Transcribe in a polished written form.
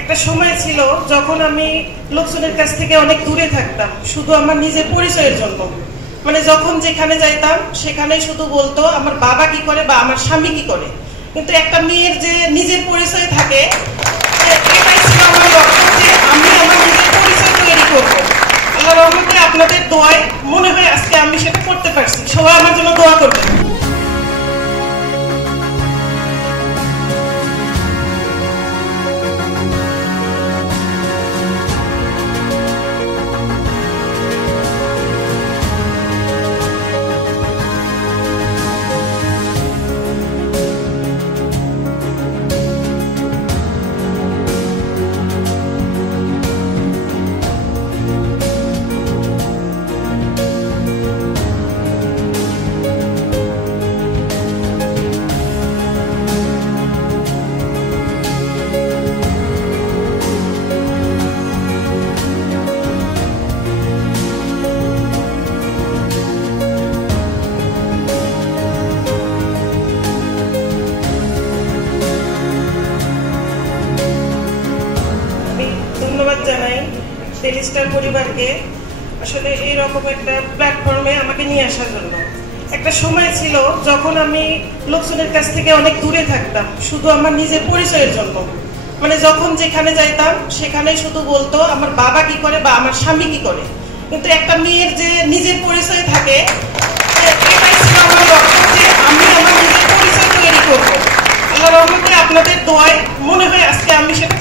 একটা সময় ছিল যখন আমি লোকজনের কাছ থেকে অনেক দূরে থাকতাম, শুধু আমার নিজের পরিচয়ের জন্য। মানে যখন যেখানে যাইতাম সেখানেই শুধু বলতো আমার বাবা কি করে বা আমার স্বামী কি করে। কিন্তু একটা মেয়ের যে নিজের পরিচয় থাকে, এটাই ছিল আমার লক্ষ্য যে আমি আমার নিজের পরিচয় তৈরি করবো। আল্লাহ রহমতে আপনাদের দোয়ায় মনে হয় আজকে আমি সেটা করতে পারছি। সবাই আমার জন্য দোয়া করবেন। ধন্যবাদ জানাই ডেইলি স্টার পরিবারকে, আসলে এইরকম একটা প্ল্যাটফর্মে আমাকে নিয়ে আসার জন্য। একটা সময় ছিল যখন আমি লোকজনের কাছ থেকে অনেক দূরে থাকতাম, শুধু আমার নিজের পরিচয়ের জন্য। মানে যখন যেখানে যাইতাম সেখানেই শুধু বলতো আমার বাবা কি করে বা আমার স্বামী কি করে। কিন্তু একটা মেয়ের যে নিজের পরিচয় থাকে, এটাই ছিল আমার লক্ষ্য যে আমি আমার নিজের পরিচয় তৈরি করবো। আল্লাহ রহমতে আপনাদের দোয়ায় মনে হয় আজকে আমি সেটা